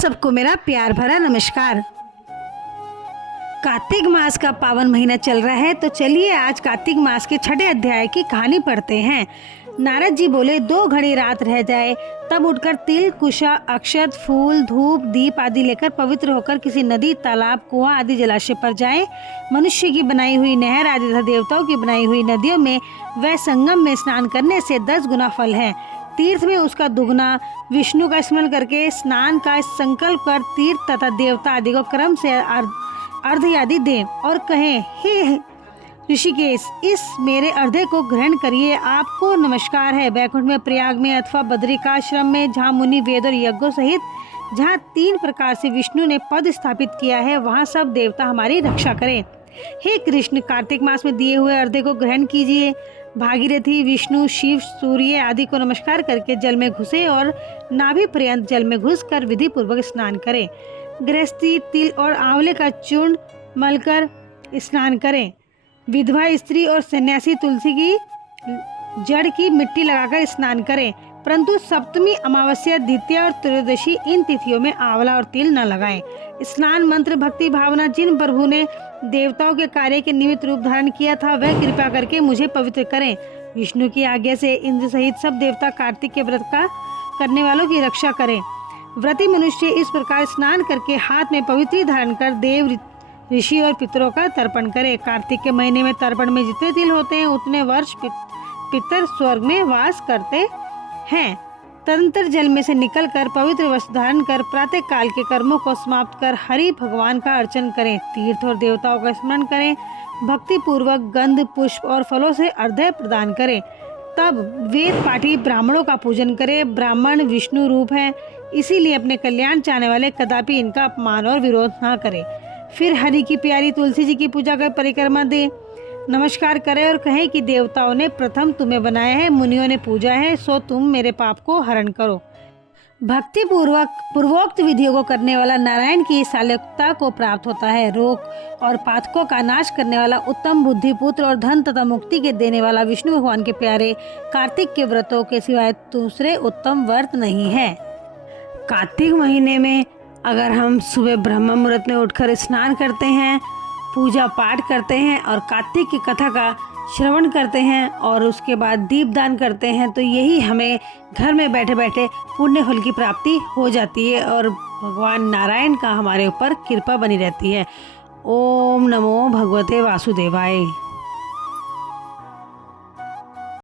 सबको मेरा प्यार भरा नमस्कार। कार्तिक मास का पावन महीना चल रहा है, तो चलिए आज कार्तिक मास के छठे अध्याय की कहानी पढ़ते हैं। नारद जी बोले, 2 घड़ी रात रह जाए तब उठकर तिल, कुशा, अक्षत, फूल, धूप, दीप आदि लेकर पवित्र होकर किसी नदी, तालाब, कुआं आदि जलाशय पर जाएं। मनुष्य की बनाई हुई नहर आदि तथा देवताओं की बनाई हुई नदियों में वह संगम में स्नान करने से 10 गुना फल है। तीर्थ में उसका दुगना। विष्णु का स्मरण करके स्नान का संकल्प कर तीर्थ तथा देवता आदि को क्रम से अर्घ आदि दें और कहें, हे ऋषिकेश, इस मेरे अर्घ्य को ग्रहण करिए। आपको नमस्कार है। वैकुंठ में, प्रयाग में अथवा बद्रिकाश्रम में, जहाँ मुनि वेद और यज्ञों सहित जहाँ 3 प्रकार से विष्णु ने पद स्थापित किया है, वहाँ सब देवता हमारी रक्षा करें। हे कृष्ण, कार्तिक मास में दिए हुए अर्घ्य को ग्रहण कीजिए। भागीरथी, विष्णु, शिव, सूर्य आदि को नमस्कार करके जल में घुसे और नाभि पर्यंत जल में घुसकर विधि पूर्वक स्नान करें। गृहस्थी तिल और आंवले का चूर्ण मलकर स्नान करें। विधवा स्त्री और सन्यासी तुलसी की जड़ की मिट्टी लगाकर स्नान करें, परंतु सप्तमी, अमावस्या, द्वितीया और त्रयोदशी इन तिथियों में आंवला और तिल न लगाएं। स्नान मंत्र, भक्ति भावना जिन प्रभु ने देवताओं के कार्य के निमित्त रूप धारण किया था, वह कृपा करके मुझे पवित्र करें। विष्णु की आज्ञा से इंद्र सहित सब देवता कार्तिक के व्रत का करने वालों की रक्षा करें। व्रती मनुष्य इस प्रकार स्नान करके हाथ में पवित्री धारण कर देव, ऋषि और पितरों का तर्पण करे। कार्तिक के महीने में तर्पण में जितने तिल होते हैं, उतने वर्ष पितर स्वर्ग में वास करते हैं। तदंतर जल में से निकलकर पवित्र वस्त्र धारण कर प्रातः काल के कर्मों को समाप्त कर हरि भगवान का अर्चन करें। तीर्थ और देवताओं का स्मरण करें। भक्ति पूर्वक गंध, पुष्प और फलों से अर्घ्य प्रदान करें। तब वेद पाठी ब्राह्मणों का पूजन करें। ब्राह्मण विष्णु रूप हैं, इसीलिए अपने कल्याण चाहने वाले कदापि इनका अपमान और विरोध न करें। फिर हरि की प्यारी तुलसी जी की पूजा कर परिक्रमा दें, नमस्कार करें और कहें कि देवताओं ने प्रथम तुम्हें बनाया है, मुनियों ने पूजा है, सो तुम मेरे पाप को हरण करो। भक्ति पूर्वक पूर्वोक्त विधियों को करने वाला नारायण की सालोक्यता को प्राप्त होता है। रोग और पातकों का नाश करने वाला उत्तम बुद्धि, पुत्र और धन तथा मुक्ति के देने वाला विष्णु भगवान के प्यारे कार्तिक के व्रतों के सिवाय दूसरे उत्तम व्रत नहीं है। कार्तिक महीने में अगर हम सुबह ब्रह्म मुहूर्त में उठकर स्नान करते हैं, पूजा पाठ करते हैं और कार्तिक की कथा का श्रवण करते हैं और उसके बाद दीपदान करते हैं, तो यही हमें घर में बैठे बैठे पुण्य फल की प्राप्ति हो जाती है और भगवान नारायण का हमारे ऊपर कृपा बनी रहती है। ओम नमो भगवते वासुदेवाय।